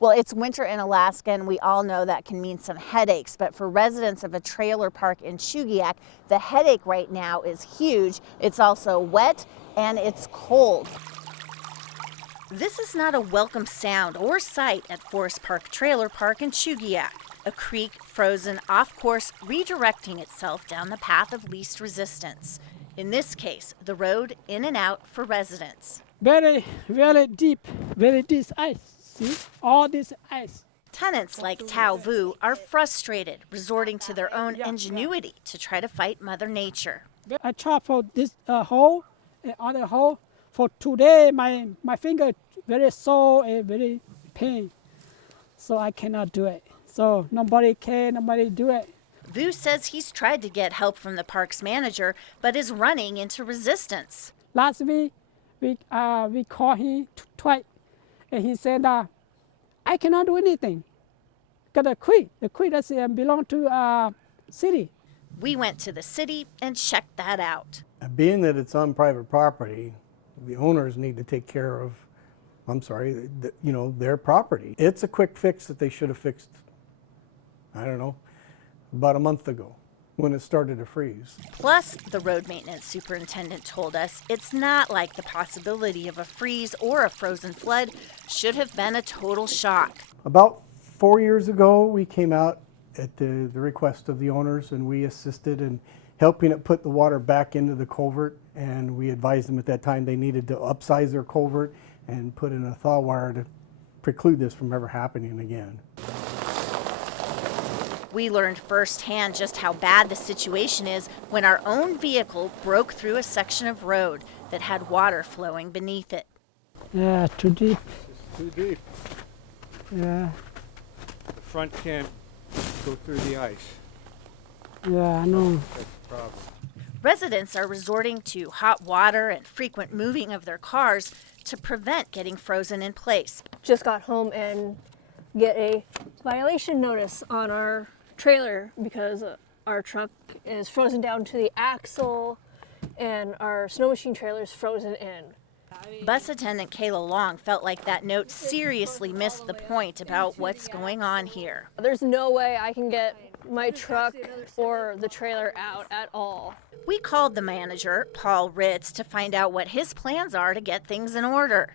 Well, it's winter in Alaska, and we all know that can mean some headaches, but for residents of a trailer park in Chugiak, the headache right now is huge. It's also wet and it's cold. This is not a welcome sound or sight at Forest Park Trailer Park in Chugiak, a creek frozen off course, redirecting itself down the path of least resistance. In this case, the road in and out for residents. Very deep ice. See, all this ice. Tenants like Tao Vu are frustrated, resorting to their own ingenuity to try to fight Mother Nature. I tried for this hole and other hole. For today, my finger very sore and very pain, so I cannot do it. So nobody do it. Vu says he's tried to get help from the park's manager, but is running into resistance. Last week, we called him twice, and he said, I cannot do anything. Got the creek does belong to city. We went to the city and checked that out. Being that it's on private property, the owners need to take care of, their property. It's a quick fix that they should have fixed, I don't know, about a month ago when it started to freeze. Plus, the road maintenance superintendent told us it's not like the possibility of a freeze or a frozen flood should have been a total shock. About 4 years ago, we came out at the request of the owners, and we assisted in helping it put the water back into the culvert, and we advised them at that time they needed to upsize their culvert and put in a thaw wire to preclude this from ever happening again. We learned firsthand just how bad the situation is when our own vehicle broke through a section of road that had water flowing beneath it. Yeah, too deep. It's too deep. Yeah. The front can't go through the ice. Yeah, I know. That's the problem. Residents are resorting to hot water and frequent moving of their cars to prevent getting frozen in place. Just got home and get a violation notice on our trailer because our truck is frozen down to the axle and our snow machine trailer is frozen in. Bus attendant Kayla Long felt like that note seriously missed the point about what's going on here. There's no way I can get my truck or the trailer out at all. We called the manager, Paul Ritz, to find out what his plans are to get things in order.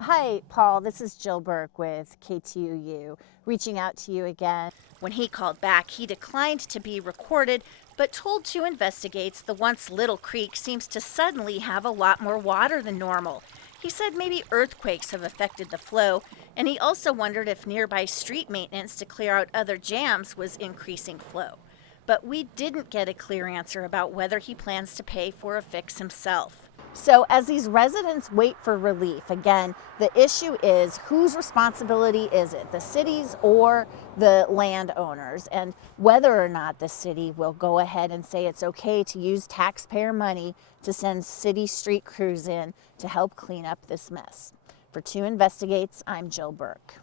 Hi, Paul. This is Jill Burke with KTUU, reaching out to you again. When he called back, he declined to be recorded, but told 2 investigates the once little creek seems to suddenly have a lot more water than normal. He said maybe earthquakes have affected the flow, and he also wondered if nearby street maintenance to clear out other jams was increasing flow. But we didn't get a clear answer about whether he plans to pay for a fix himself. So as these residents wait for relief, again, the issue is whose responsibility is it, the city's or the landowners, and whether or not the city will go ahead and say it's okay to use taxpayer money to send city street crews in to help clean up this mess. For 2 Investigates, I'm Jill Burke.